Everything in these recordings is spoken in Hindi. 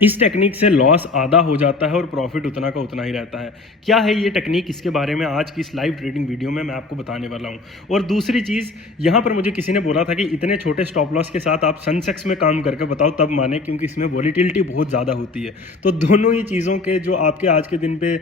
इस टेक्निक से लॉस आधा हो जाता है और प्रॉफिट उतना का उतना ही रहता है। क्या है ये टेक्निक, इसके बारे में आज की इस लाइव ट्रेडिंग वीडियो में मैं आपको बताने वाला हूँ। और दूसरी चीज़, यहाँ पर मुझे किसी ने बोला था कि इतने छोटे स्टॉप लॉस के साथ आप सनसेक्स में काम करके बताओ तब माने, क्योंकि इसमें वॉलीटिलिटी बहुत ज़्यादा होती है। तो दोनों ही चीज़ों के जो आपके आज के दिन पे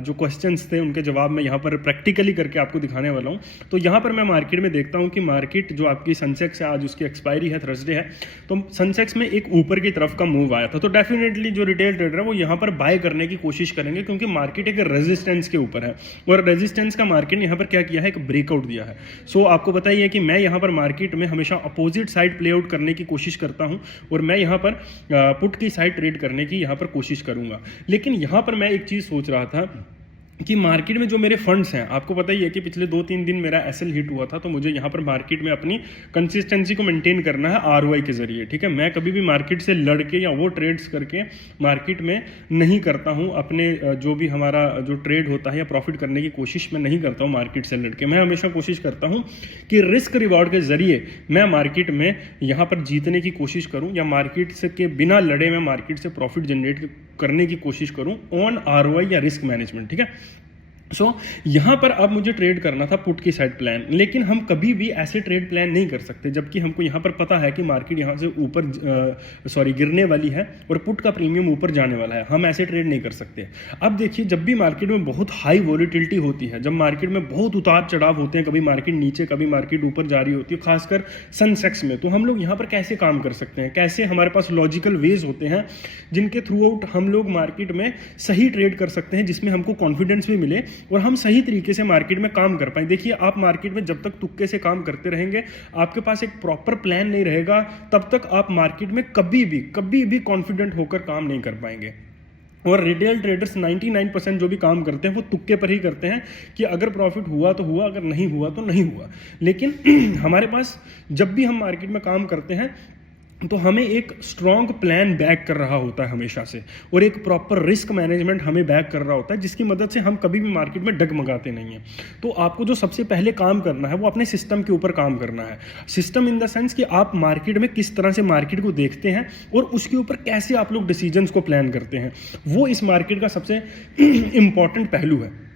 जो क्वेश्चंस थे उनके जवाब मैं यहाँ पर प्रैक्टिकली करके आपको दिखाने वाला हूँ। तो यहाँ पर मैं मार्केट में देखता हूँ कि मार्केट जो आपकी सनसेक्स है, आज उसकी एक्सपायरी है, थर्सडे है, तो सनसेक्स में एक ऊपर की तरफ का मूव आया था। तो डेफिनेटली जो रिटेल ट्रेडर है वो यहाँ पर बाय करने की कोशिश करेंगे, क्योंकि मार्केट एक रेजिस्टेंस के ऊपर है और रेजिस्टेंस का मार्केट ने यहाँ पर क्या किया है, एक ब्रेकआउट दिया है। सो आपको बताइए कि मैं यहाँ पर मार्केट में हमेशा अपोजिट साइड प्ले आउट करने की कोशिश करता हूँ और मैं यहाँ पर पुट की साइड ट्रेड करने की यहाँ पर कोशिश करूँगा। लेकिन यहाँ पर मैं एक चीज़ सोच रहा था कि मार्केट में जो मेरे फंड्स हैं, आपको पता ही है कि पिछले 2-3 दिन मेरा एसएल हिट हुआ था, तो मुझे यहाँ पर मार्केट में अपनी कंसिस्टेंसी को मेंटेन करना है आरओआई के जरिए। ठीक है, मैं कभी भी मार्केट से लड़ के या वो ट्रेड्स करके मार्केट में नहीं करता हूँ। अपने जो भी हमारा जो ट्रेड होता है या प्रॉफिट करने की कोशिश मैं नहीं करता हूँ मार्केट से लड़ के। मैं हमेशा कोशिश करता हूँ कि रिस्क रिवॉर्ड के जरिए मैं मार्केट में यहाँ पर जीतने की कोशिश करूँ, या मार्केट से के बिना लड़े मैं मार्केट से प्रॉफिट जनरेट करने की कोशिश करूँ ऑन आरओआई या रिस्क मैनेजमेंट। ठीक है, सो यहाँ पर अब मुझे ट्रेड करना था पुट की साइड प्लान, लेकिन हम कभी भी ऐसे ट्रेड प्लान नहीं कर सकते जबकि हमको यहाँ पर पता है कि मार्केट यहाँ से ऊपर गिरने वाली है और पुट का प्रीमियम ऊपर जाने वाला है। हम ऐसे ट्रेड नहीं कर सकते। अब देखिए, जब भी मार्केट में बहुत हाई वॉलीटिलिटी होती है, जब मार्केट में बहुत उतार चढ़ाव होते हैं, कभी मार्केट नीचे कभी मार्केट ऊपर जा रही होती है, खासकर सनसेक्स में, तो हम लोग यहाँ पर कैसे काम कर सकते हैं, कैसे हमारे पास लॉजिकल वेज होते हैं जिनके थ्रू आउट हम लोग मार्केट में सही ट्रेड कर सकते हैं, जिसमें हमको कॉन्फिडेंस भी मिले और हम सही तरीके से मार्केट में काम कर पाए। देखिए, आप मार्केट में जब तक तुक्के से काम करते रहेंगे, आपके पास एक प्रॉपर प्लान नहीं रहेगा, तब तक आप मार्केट में कभी भी कॉन्फिडेंट होकर काम नहीं कर पाएंगे। और रिटेल ट्रेडर्स 99% जो भी काम करते हैं वो तुक्के पर ही करते हैं कि अगर प्रॉफिट हुआ तो हुआ, अगर नहीं हुआ तो नहीं हुआ। लेकिन हमारे पास जब भी हम मार्केट में काम करते हैं तो हमें एक स्ट्रॉन्ग प्लान बैक कर रहा होता है हमेशा से, और एक प्रॉपर रिस्क मैनेजमेंट हमें बैक कर रहा होता है, जिसकी मदद से हम कभी भी मार्केट में डगमगाते नहीं हैं। तो आपको जो सबसे पहले काम करना है वो अपने सिस्टम के ऊपर काम करना है। सिस्टम इन द सेंस कि आप मार्केट में किस तरह से मार्केट को देखते हैं और उसके ऊपर कैसे आप लोग डिसीजंस को प्लान करते हैं, वो इस मार्केट का सबसे इंपॉर्टेंट पहलू है।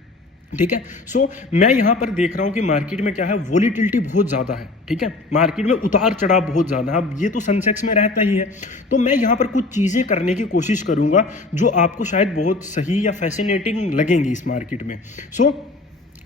ठीक है, सो मैं यहां पर देख रहा हूं कि मार्केट में क्या है, वॉलीटिलिटी बहुत ज़्यादा है। ठीक है, मार्केट में उतार चढ़ाव बहुत ज़्यादा है। अब ये तो सनसेक्स में रहता ही है, तो मैं यहां पर कुछ चीज़ें करने की कोशिश करूंगा जो आपको शायद बहुत सही या फैसिनेटिंग लगेंगी इस मार्केट में। सो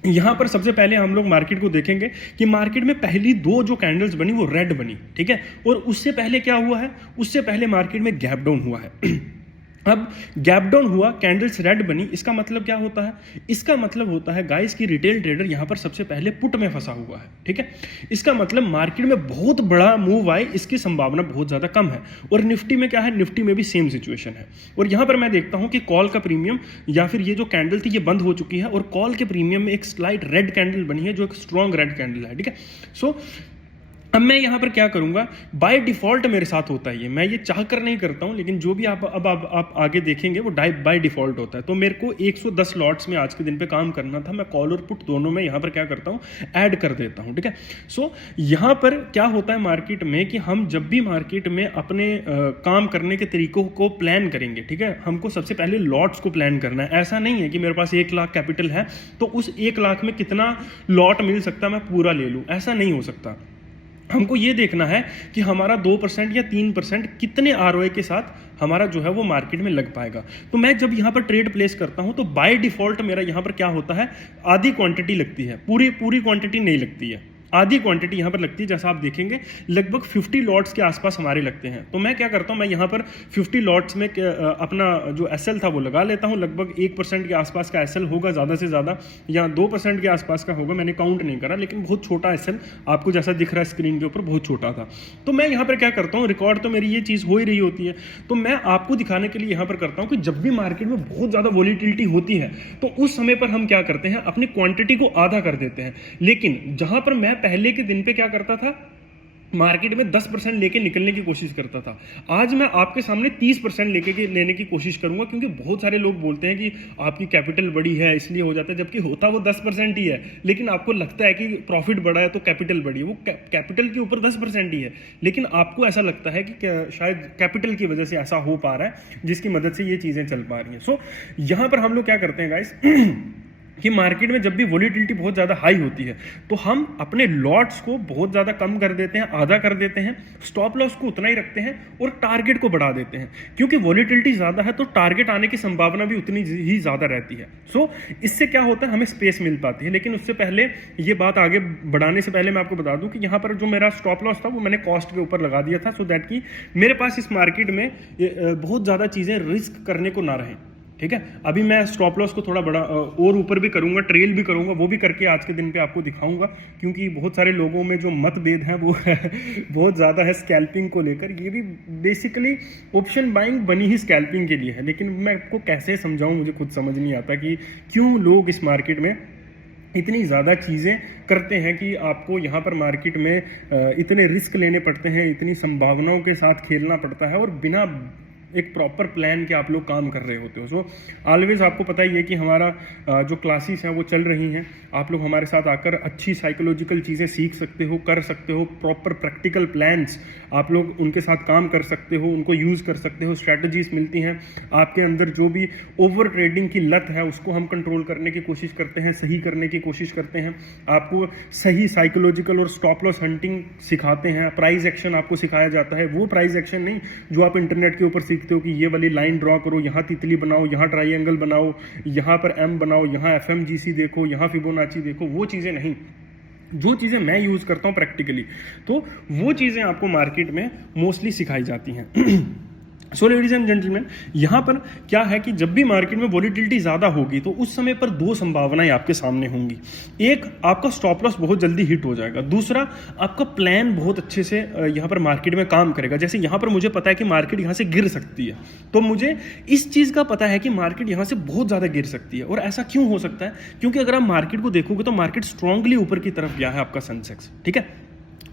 यहां पर सबसे पहले हम लोग मार्केट को देखेंगे कि मार्केट में पहली दो जो कैंडल्स बनी वो रेड बनी। ठीक है, और उससे पहले क्या हुआ है, उससे पहले मार्केट में गैप डाउन हुआ है। अब गैप डाउन हुआ, कैंडल्स रेड बनी, इसका मतलब क्या होता है, इसका मतलब होता है गाइस की रिटेल ट्रेडर यहां पर सबसे पहले पुट में फंसा हुआ है। ठीक है, इसका मतलब मार्केट में बहुत बड़ा मूव आए इसकी संभावना बहुत ज्यादा कम है। और निफ्टी में क्या है, निफ्टी में भी सेम सिचुएशन है। और यहां पर मैं देखता हूं कि कॉल का प्रीमियम या फिर ये जो कैंडल थी ये बंद हो चुकी है और कॉल के प्रीमियम में एक स्लाइट रेड कैंडल बनी है जो एक स्ट्रॉन्ग रेड कैंडल है। ठीक है, सो अब मैं यहां पर क्या करूंगा, बाय डिफॉल्ट मेरे साथ होता है ये, मैं ये चाह कर नहीं करता हूं, लेकिन जो भी आप आगे देखेंगे वो बाय डिफॉल्ट होता है। तो मेरे को 110 लॉट्स में आज के दिन पे काम करना था, मैं कॉल और पुट दोनों में यहां पर क्या करता हूं, ऐड कर देता हूं। ठीक है, सो यहां पर क्या होता है मार्केट में कि हम जब भी मार्केट में अपने काम करने के तरीकों को प्लान करेंगे, ठीक है, हमको सबसे पहले लॉट्स को प्लान करना है। ऐसा नहीं है कि मेरे पास 1 लाख कैपिटल है तो उस 1 लाख में कितना लॉट मिल सकता है मैं पूरा ले लूं, ऐसा नहीं हो सकता। हमको ये देखना है कि हमारा 2% या 3% कितने आरओआई के साथ हमारा जो है वो मार्केट में लग पाएगा। तो मैं जब यहाँ पर ट्रेड प्लेस करता हूँ तो बाय डिफॉल्ट मेरा यहाँ पर क्या होता है, आधी क्वांटिटी लगती है, पूरी क्वांटिटी नहीं लगती है, आधी क्वांटिटी यहाँ पर लगती है। जैसा आप देखेंगे लगभग 50 लॉट्स के आसपास हमारे लगते हैं। तो मैं क्या करता हूँ, मैं यहाँ पर 50 लॉट्स में अपना जो एसएल था वो लगा लेता हूँ। लगभग 1% के आसपास का एसएल होगा, ज़्यादा से ज़्यादा, या 2% के आसपास का होगा, मैंने काउंट नहीं करा, लेकिन बहुत छोटा एसएल आपको जैसा दिख रहा है स्क्रीन के ऊपर, बहुत छोटा था। तो मैं यहाँ पर क्या करता हूँ, रिकॉर्ड तो मेरी ये चीज़ हो ही रही होती है, तो मैं आपको दिखाने के लिए यहाँ पर करता हूँ कि जब भी मार्केट में बहुत ज़्यादा वॉलीटिलिटी होती है तो उस समय पर हम क्या करते हैं, अपनी क्वांटिटी को आधा कर देते हैं। लेकिन जहाँ पर मैं पहले के दिन पे क्या करता था, मार्केट में 10% लेके निकलने की कोशिश करता था। आज मैं आपके सामने 30% लेने की कोशिश करूंगा, क्योंकि बहुत सारे लोग बोलते हैं कि आपकी कैपिटल बड़ी है इसलिए हो जाता है, जबकि होता वो 10% ही है। लेकिन आपको लगता है कि प्रॉफिट बढ़ा है तो कैपिटल बढ़ी है, वो कैपिटल के ऊपर 10% ही है, लेकिन आपको ऐसा लगता है कि शायद कैपिटल की वजह से ऐसा हो पा रहा है जिसकी मदद से ये चीज़ें चल पा रही हैं। सो यहाँ पर हम लोग क्या करते हैं गाइस कि मार्केट में जब भी वोलेटिलिटी बहुत ज़्यादा हाई होती है तो हम अपने लॉट्स को बहुत ज़्यादा कम कर देते हैं, आधा कर देते हैं, स्टॉप लॉस को उतना ही रखते हैं और टारगेट को बढ़ा देते हैं। क्योंकि वोलेटिलिटी ज़्यादा है तो टारगेट आने की संभावना भी उतनी ही ज़्यादा रहती है। सो इससे क्या होता है, हमें स्पेस मिल पाती है। लेकिन उससे पहले, ये बात आगे बढ़ाने से पहले मैं आपको बता दूं कि यहाँ पर जो मेरा स्टॉप लॉस था वो मैंने कॉस्ट के ऊपर लगा दिया था, सो दैट कि मेरे पास इस मार्केट में बहुत ज़्यादा चीज़ें रिस्क करने को ना रहें। ठीक है, अभी मैं स्टॉप लॉस को थोड़ा बड़ा और ऊपर भी करूंगा, ट्रेल भी करूंगा, वो भी करके आज के दिन पे आपको दिखाऊंगा, क्योंकि बहुत सारे लोगों में जो मतभेद है वो बहुत ज़्यादा है स्कैल्पिंग को लेकर। ये भी बेसिकली ऑप्शन बाइंग बनी ही स्कैल्पिंग के लिए है, लेकिन मैं आपको कैसे समझाऊं, मुझे खुद समझ नहीं आता कि क्यों लोग इस मार्केट में इतनी ज़्यादा चीज़ें करते हैं कि आपको यहाँ पर मार्केट में इतने रिस्क लेने पड़ते हैं, इतनी संभावनाओं के साथ खेलना पड़ता है और बिना एक प्रॉपर प्लान के आप लोग काम कर रहे होते हो। सो ऑलवेज आपको पता ही है कि हमारा जो क्लासेस हैं वो चल रही हैं, आप लोग हमारे साथ आकर अच्छी साइकोलॉजिकल चीज़ें सीख सकते हो, कर सकते हो, प्रॉपर प्रैक्टिकल प्लान्स आप लोग उनके साथ काम कर सकते हो, उनको यूज़ कर सकते हो, स्ट्रैटेजीज मिलती हैं। आपके अंदर जो भी ओवर ट्रेडिंग की लत है उसको हम कंट्रोल करने की कोशिश करते हैं, सही करने की कोशिश करते हैं, आपको सही साइकोलॉजिकल और स्टॉप लॉस हंटिंग सिखाते हैं, प्राइस एक्शन आपको सिखाया जाता है। वो प्राइस एक्शन नहीं जो आप इंटरनेट के ऊपर सीखते हो कि ये वाली लाइन ड्रॉ करो, यहाँ तितली बनाओ, यहाँ ट्राइंगल बनाओ, यहाँ पर एम बनाओ, यहाँ एफएमजीसी देखो, यहाँ फिबोनाची देखो, वो चीज़ें नहीं। जो चीज़ें मैं यूज़ करता हूँ प्रैक्टिकली, तो वो चीज़ें आपको मार्केट में मोस्टली सिखाई जाती हैं। सो लेडीज एंड जेंटलमैन, यहाँ पर क्या है कि जब भी मार्केट में वोलेटिलिटी ज़्यादा होगी तो उस समय पर दो संभावनाएं आपके सामने होंगी। एक, आपका स्टॉप लॉस बहुत जल्दी हिट हो जाएगा। दूसरा, आपका प्लान बहुत अच्छे से यहाँ पर मार्केट में काम करेगा। जैसे यहाँ पर मुझे पता है कि मार्केट यहाँ से गिर सकती है, तो मुझे इस चीज़ का पता है कि मार्केट यहाँ से बहुत ज़्यादा गिर सकती है। और ऐसा क्यों हो सकता है? क्योंकि अगर आप मार्केट को देखोगे तो मार्केट स्ट्रांगली ऊपर की तरफ गया है आपका सेंसेक्स, ठीक है,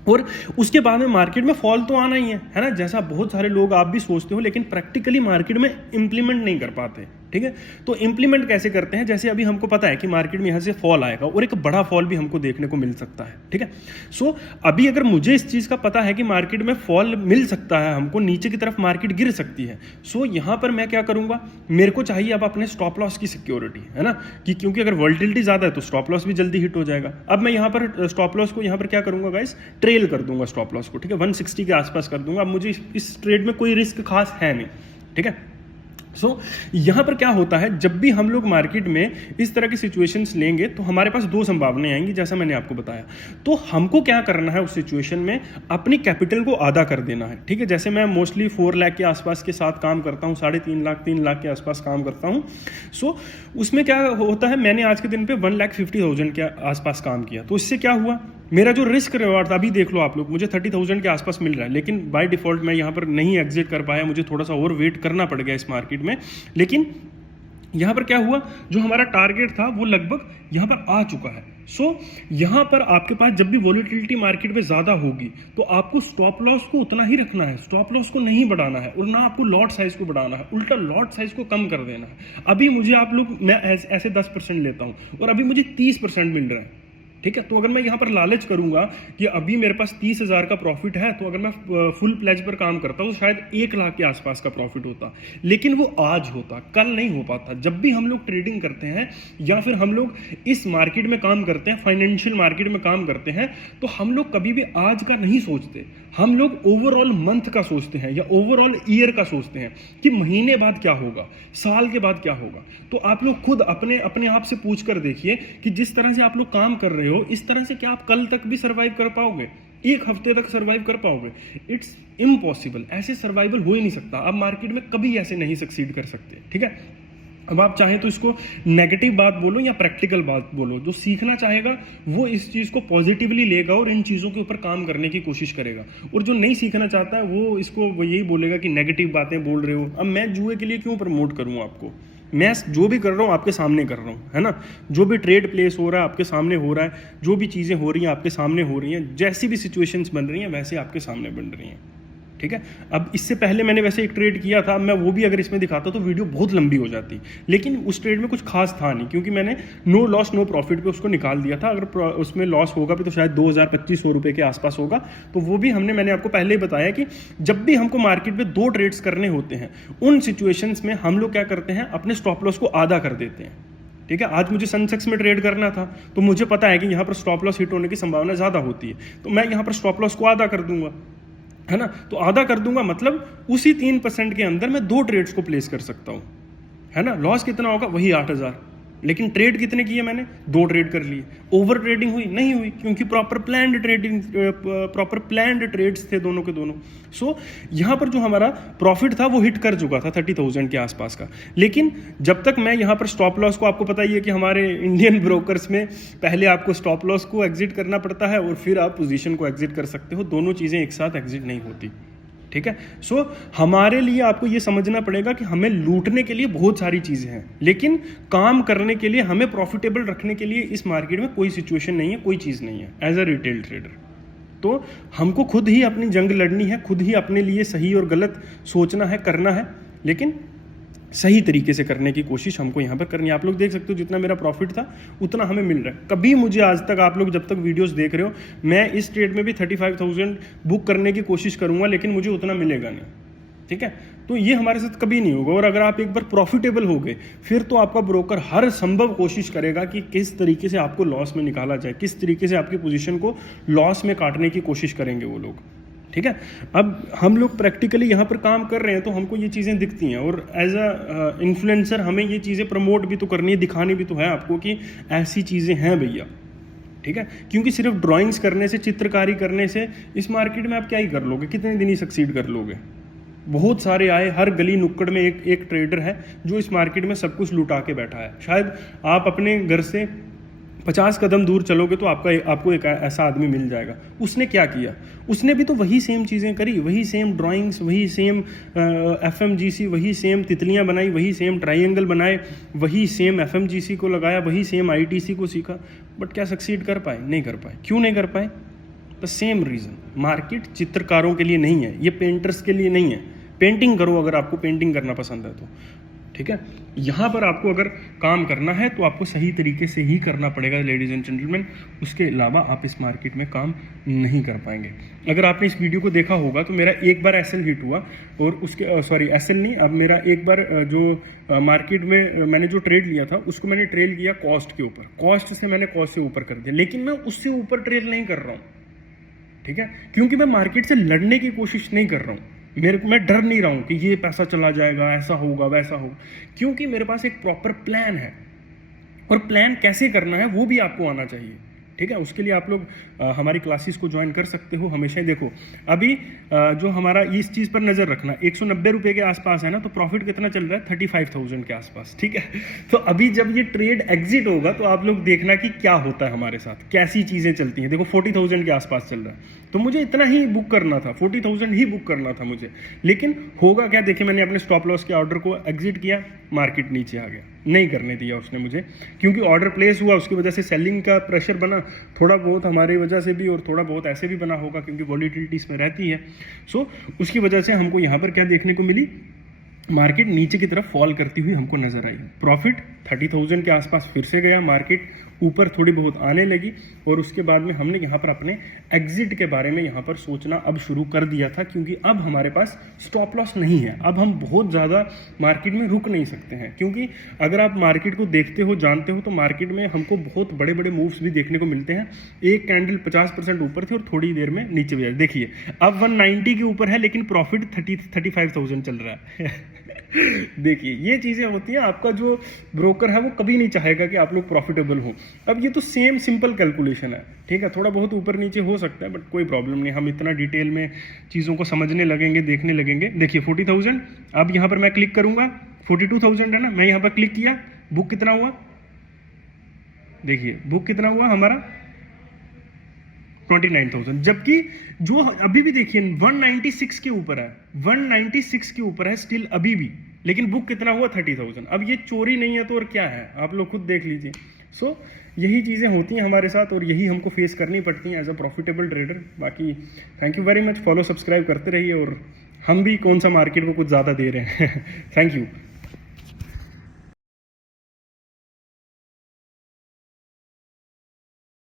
और उसके बाद में मार्केट में फॉल तो आना ही है ना, जैसा बहुत सारे लोग आप भी सोचते हो, लेकिन प्रैक्टिकली मार्केट में इंप्लीमेंट नहीं कर पाते। ठीक है, तो इंप्लीमेंट कैसे करते हैं? जैसे अभी हमको पता है कि मार्केट में यहाँ से फॉल आएगा और एक बड़ा फॉल भी हमको देखने को मिल सकता है। ठीक है, सो अभी अगर मुझे इस चीज़ का पता है कि मार्केट में फॉल मिल सकता है, हमको नीचे की तरफ मार्केट गिर सकती है, सो यहाँ पर मैं क्या करूँगा, मेरे को चाहिए अब अपने स्टॉप लॉस की सिक्योरिटी, है ना, कि क्योंकि अगर वोलेटिलिटी ज़्यादा है तो स्टॉप लॉस भी जल्दी हिट हो जाएगा। अब मैं यहाँ पर स्टॉप लॉस को यहाँ पर क्या करूँगा गाइस, ट्रेल कर दूंगा स्टॉप लॉस को। ठीक है, 160 के आसपास कर दूंगा। अब मुझे इस ट्रेड में कोई रिस्क खास है नहीं। ठीक है, सो यहाँ पर क्या होता है, जब भी हम लोग मार्केट में इस तरह की सिचुएशंस लेंगे तो हमारे पास दो संभावनाएं आएंगी, जैसा मैंने आपको बताया। तो हमको क्या करना है उस सिचुएशन में, अपनी कैपिटल को आधा कर देना है। ठीक है, जैसे मैं मोस्टली 4 लाख के आसपास के साथ काम करता हूँ, 3.5 लाख 3 लाख के आसपास काम करता हूँ। सो उसमें क्या होता है, मैंने आज के दिन पे 1,50,000 के आसपास काम किया, तो इससे क्या हुआ, मेरा जो रिस्क रिवार्ड था, अभी देख लो आप लोग, मुझे 30,000 के आसपास मिल रहा है, लेकिन बाय डिफॉल्ट मैं यहाँ पर नहीं एग्जिट कर पाया, मुझे थोड़ा सा और वेट करना पड़ गया इस मार्केट में। लेकिन यहाँ पर क्या हुआ, जो हमारा टारगेट था वो लगभग यहाँ पर आ चुका है। सो यहाँ पर आपके पास जब भी वोलेटिलिटी मार्केट में ज़्यादा होगी तो आपको स्टॉप लॉस को उतना ही रखना है, स्टॉप लॉस को नहीं बढ़ाना है और ना आपको लॉट साइज को बढ़ाना है, उल्टा लॉट साइज को कम कर देना है। अभी मुझे आप लोग, मैं ऐसे 10% लेता हूँ और अभी मुझे 30% मिल रहा है। ठीक है, तो अगर मैं यहाँ पर लालच करूंगा कि अभी मेरे पास 30,000 का प्रॉफिट है, तो अगर मैं फुल प्लेज पर काम करता हूँ तो शायद 1 लाख के आसपास का प्रॉफिट होता, लेकिन वो आज होता, कल नहीं हो पाता। जब भी हम लोग ट्रेडिंग करते हैं या फिर हम लोग इस मार्केट में काम करते हैं, फाइनेंशियल मार्केट में काम करते हैं, तो हम लोग कभी भी आज का नहीं सोचते, हम लोग ओवरऑल मंथ का सोचते हैं या ओवरऑल ईयर का सोचते हैं कि महीने बाद क्या होगा, साल के बाद क्या होगा। तो आप लोग खुद अपने आप से पूछ कर देखिए कि जिस तरह से आप लोग काम कर रहे हो, इस तरह से क्या आप कल तक भी सरवाइव कर पाओगे, एक हफ्ते तक सरवाइव कर पाओगे? इट्स इम्पॉसिबल, ऐसे सर्वाइवल हो ही नहीं सकता। आप मार्केट में कभी ऐसे नहीं सक्सीड कर सकते। ठीक है, अब आप चाहें तो इसको नेगेटिव बात बोलो या प्रैक्टिकल बात बोलो, जो सीखना चाहेगा वो इस चीज़ को पॉजिटिवली लेगा और इन चीज़ों के ऊपर काम करने की कोशिश करेगा, और जो नहीं सीखना चाहता है वो इसको यही बोलेगा कि नेगेटिव बातें बोल रहे हो। अब मैं जुए के लिए क्यों प्रमोट करूँ आपको? मैं जो भी कर रहा हूँ आपके सामने कर रहा हूँ, है ना। जो भी ट्रेड प्लेस हो रहा है आपके सामने हो रहा है, जो भी चीज़ें हो रही हैं आपके सामने हो रही हैं, जैसी भी सिचुएशंस बन रही हैं वैसे आपके सामने बन रही हैं, ठीक है। अब इससे पहले मैंने वैसे एक ट्रेड किया था, मैं वो भी अगर इसमें दिखाता तो वीडियो बहुत लंबी हो जाती, लेकिन उस ट्रेड में कुछ खास था नहीं, क्योंकि मैंने नो लॉस नो प्रॉफिट पे उसको निकाल दिया था। अगर उसमें लॉस होगा भी तो शायद 2000-2500 रुपये के आसपास होगा। तो वो भी मैंने आपको पहले ही बताया कि जब भी हमको मार्केट में 2 ट्रेड्स करने होते हैं, उन सिचुएशंस में हम लोग क्या करते हैं, अपने स्टॉप लॉस को आधा कर देते हैं, ठीक है। आज मुझे सनसेक्स में ट्रेड करना था, तो मुझे पता है कि यहाँ पर स्टॉप लॉस हिट होने की संभावना ज़्यादा होती है, तो मैं यहाँ पर स्टॉप लॉस को आधा कर दूंगा, है ना। तो आधा कर दूंगा मतलब उसी 3% के अंदर मैं 2 ट्रेड्स को प्लेस कर सकता हूं, है ना। लॉस कितना होगा, वही 8000, लेकिन ट्रेड कितने किए मैंने, 2 ट्रेड कर लिए। ओवर ट्रेडिंग हुई नहीं हुई, क्योंकि प्रॉपर प्लान्ड ट्रेड्स थे दोनों के दोनों। सो यहाँ पर जो हमारा प्रॉफिट था वो हिट कर चुका था 30,000 के आसपास का। लेकिन जब तक मैं यहाँ पर स्टॉप लॉस को, आपको पता ही है कि हमारे इंडियन ब्रोकर्स में पहले आपको स्टॉप लॉस को एग्जिट करना पड़ता है और फिर आप पोजीशन को एग्जिट कर सकते हो, दोनों चीज़ें एक साथ एग्जिट नहीं होती, ठीक है। सो हमारे लिए आपको ये समझना पड़ेगा कि हमें लूटने के लिए बहुत सारी चीजें हैं, लेकिन काम करने के लिए, हमें प्रॉफिटेबल रखने के लिए इस मार्केट में कोई सिचुएशन नहीं है, कोई चीज नहीं है एज अ रिटेल ट्रेडर। तो हमको खुद ही अपनी जंग लड़नी है, खुद ही अपने लिए सही और गलत सोचना है, करना है, लेकिन सही तरीके से करने की कोशिश हमको यहाँ पर करनी है। आप लोग देख सकते हो जितना मेरा प्रॉफिट था उतना हमें मिल रहा है। कभी मुझे आज तक, आप लोग जब तक वीडियोस देख रहे हो, मैं इस ट्रेड में भी 35,000 बुक करने की कोशिश करूंगा, लेकिन मुझे उतना मिलेगा नहीं, ठीक है। तो ये हमारे साथ कभी नहीं होगा। और अगर आप एक बार प्रॉफिटेबल हो गए, फिर तो आपका ब्रोकर हर संभव कोशिश करेगा कि किस तरीके से आपको लॉस में निकाला जाए, किस तरीके से आपकी पोजीशन को लॉस में काटने की कोशिश करेंगे वो लोग, ठीक है। अब हम लोग प्रैक्टिकली यहाँ पर काम कर रहे हैं तो हमको ये चीज़ें दिखती हैं, और एज अ इन्फ्लुएंसर हमें ये चीज़ें प्रमोट भी तो करनी है, दिखानी भी तो है आपको कि ऐसी चीज़ें हैं भैया, ठीक है। क्योंकि सिर्फ ड्राइंग्स करने से, चित्रकारी करने से इस मार्केट में आप क्या ही कर लोगे, कितने दिन ही सक्सीड कर लोगे। बहुत सारे आए, हर गली नुक्कड़ में एक ट्रेडर है जो इस मार्केट में सब कुछ लुटा के बैठा है। शायद आप अपने घर से 50 कदम दूर चलोगे तो आपको एक ऐसा आदमी मिल जाएगा। उसने क्या किया, उसने भी तो वही सेम चीज़ें करी, वही सेम ड्राइंग्स, वही सेम FMGC, वही सेम तितलियां बनाई, वही सेम ट्राइंगल बनाए, वही सेम FMGC को लगाया, वही सेम ITC को सीखा, बट क्या सक्सीड कर पाए? नहीं कर पाए। क्यों नहीं कर पाए? द सेम रीज़न, मार्केट चित्रकारों के लिए नहीं है, ये पेंटर्स के लिए नहीं है। पेंटिंग करो अगर आपको पेंटिंग करना पसंद है तो, ठीक है। यहाँ पर आपको अगर काम करना है तो आपको सही तरीके से ही करना पड़ेगा लेडीज एंड जेंटलमैन, उसके अलावा आप इस मार्केट में काम नहीं कर पाएंगे। अगर आपने इस वीडियो को देखा होगा तो मेरा एक बार SL हिट हुआ, और उसके सॉरी SL नहीं, अब मेरा एक बार जो मार्केट में मैंने जो ट्रेड लिया था उसको मैंने ट्रेल किया कॉस्ट के ऊपर, कॉस्ट से मैंने कॉस्ट से ऊपर कर दिया, लेकिन मैं उससे ऊपर ट्रेल नहीं कर रहा हूँ, ठीक है। क्योंकि मैं मार्केट से लड़ने की कोशिश नहीं कर रहा हूँ, मैं डर नहीं रहा हूं कि ये पैसा चला जाएगा, ऐसा होगा वैसा होगा, क्योंकि मेरे पास एक प्रॉपर प्लान है, और प्लान कैसे करना है वो भी आपको आना चाहिए, ठीक है। उसके लिए आप लोग हमारी क्लासेस को ज्वाइन कर सकते हो हमेशा ही। देखो अभी जो हमारा इस चीज़ पर नज़र रखना, 190 रुपये के आसपास है ना, तो प्रॉफिट कितना चल रहा है? 35,000 के आसपास, ठीक है। तो अभी जब ये ट्रेड एग्जिट होगा तो आप लोग देखना कि क्या होता है हमारे साथ, कैसी चीज़ें चलती हैं। देखो 40,000 के आसपास चल रहा है, तो मुझे इतना ही बुक करना था, 40,000 ही बुक करना था मुझे, लेकिन होगा क्या, देखिए मैंने अपने स्टॉप लॉस के ऑर्डर को एग्जिट किया, मार्केट नीचे आ गया, नहीं करने दिया उसने मुझे, क्योंकि ऑर्डर प्लेस हुआ, उसकी वजह से सेलिंग का प्रेशर बना, थोड़ा बहुत हमारी वजह से भी और थोड़ा बहुत ऐसे भी बना होगा क्योंकि वॉलीटिलिटी इसमें रहती है। सो उसकी वजह से हमको यहाँ पर क्या देखने को मिली, मार्केट नीचे की तरफ फॉल करती हुई हमको नजर आई। प्रॉफिट 30,000 के आसपास फिर से गया, मार्केट ऊपर थोड़ी बहुत आने लगी, और उसके बाद में हमने यहाँ पर अपने एग्जिट के बारे में यहाँ पर सोचना अब शुरू कर दिया था, क्योंकि अब हमारे पास स्टॉप लॉस नहीं है। अब हम बहुत ज़्यादा मार्केट में रुक नहीं सकते हैं, क्योंकि अगर आप मार्केट को देखते हो, जानते हो, तो मार्केट में हमको बहुत बड़े बड़े मूव्स भी देखने को मिलते हैं। एक कैंडल 50% ऊपर थी और थोड़ी देर में नीचे भी आई, देखिए अब 190 के ऊपर है, लेकिन प्रॉफिट 35,000 चल रहा है। देखिए ये चीजें होती हैं, आपका जो ब्रोकर है वो कभी नहीं चाहेगा कि आप लोग प्रॉफिटेबल हो। अब ये तो सेम सिंपल कैलकुलेशन है, ठीक है, थोड़ा बहुत ऊपर नीचे हो सकता है, बट कोई प्रॉब्लम नहीं, हम इतना डिटेल में चीज़ों को समझने लगेंगे, देखने लगेंगे। देखिए 40,000, अब यहाँ पर मैं क्लिक करूंगा, 42,000 है ना, मैं यहाँ पर क्लिक किया, बुक कितना हुआ, देखिए बुक कितना हुआ हमारा 29,000, जबकि जो अभी भी देखिए 196 के ऊपर है, 196 के ऊपर है स्टिल अभी भी, लेकिन बुक कितना हुआ 30,000। अब ये चोरी नहीं है तो और क्या है, आप लोग खुद देख लीजिए। सो यही चीज़ें होती हैं हमारे साथ और यही हमको फेस करनी पड़ती हैं एज अ प्रॉफिटेबल ट्रेडर। बाकी thank you very much, follow subscribe करते रहिए और हम भी कौन सा मार्केट को कुछ ज़्यादा दे रहे हैं। Thank you.